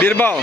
Bir bal.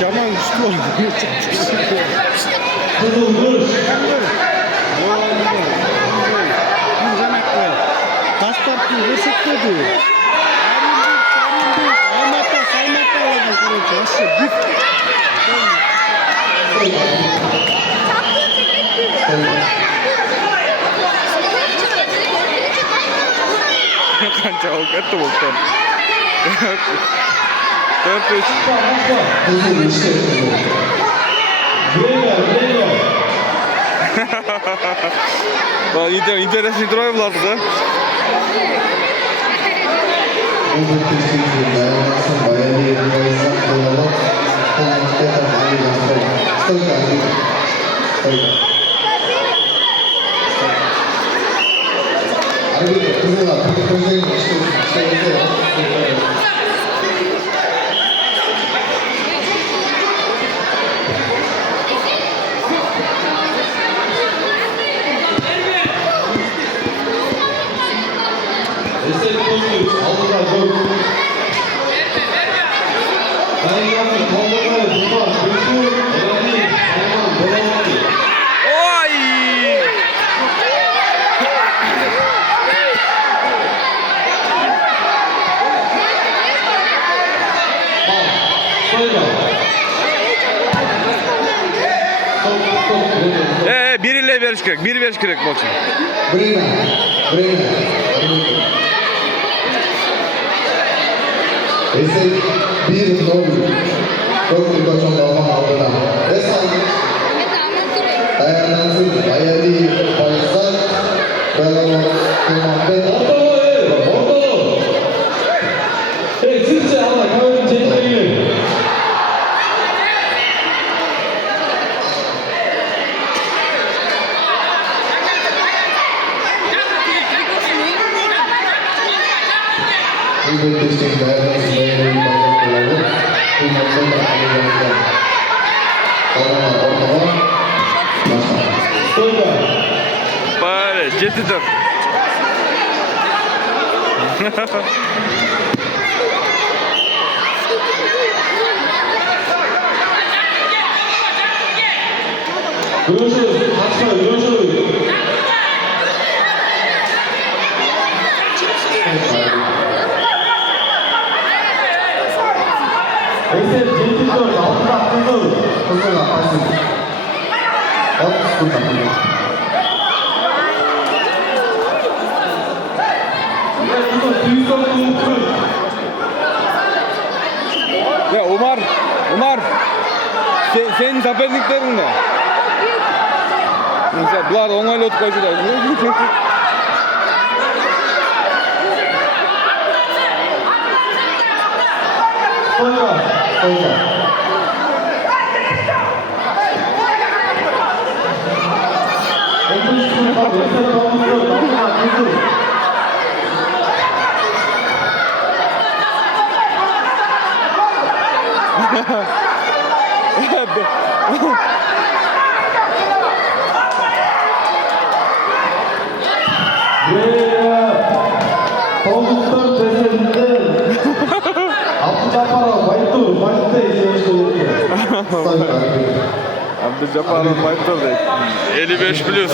Caman güçlü oldu. Kaç parti resetledi. Saymakta oldu. Kanca o kötü boktan. 4-3. Bak interesli duruyor bunlar da. Biriyle veriş kırık, biri veriş kırık maçı. Brina. Ese bir nol. Çok çok dalma aldığına. Vesaire. Dayanıksız, ayarlı, fazla, belirli, kumanda. Ortalı. Hey, sizce ama kavga çekmeyin. Bari, jetidir. Görüşürüz. Kaçma, görüşürüz. Neyse, cennet dört, altına kızıl. Kızıl, açsın. Kızıl. Ya Umar, senin zaferliklerin ne? Mesela bunlar onayla otup koydular. Sonra. Konuştan presidenti Abdülcaparov Baytur maçta izlemişti. Sayın Hakim. Abdülcapar'ın Baytur değil. 55 plus.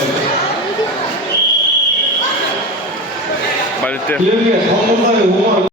Balite. Birge, konuşmayı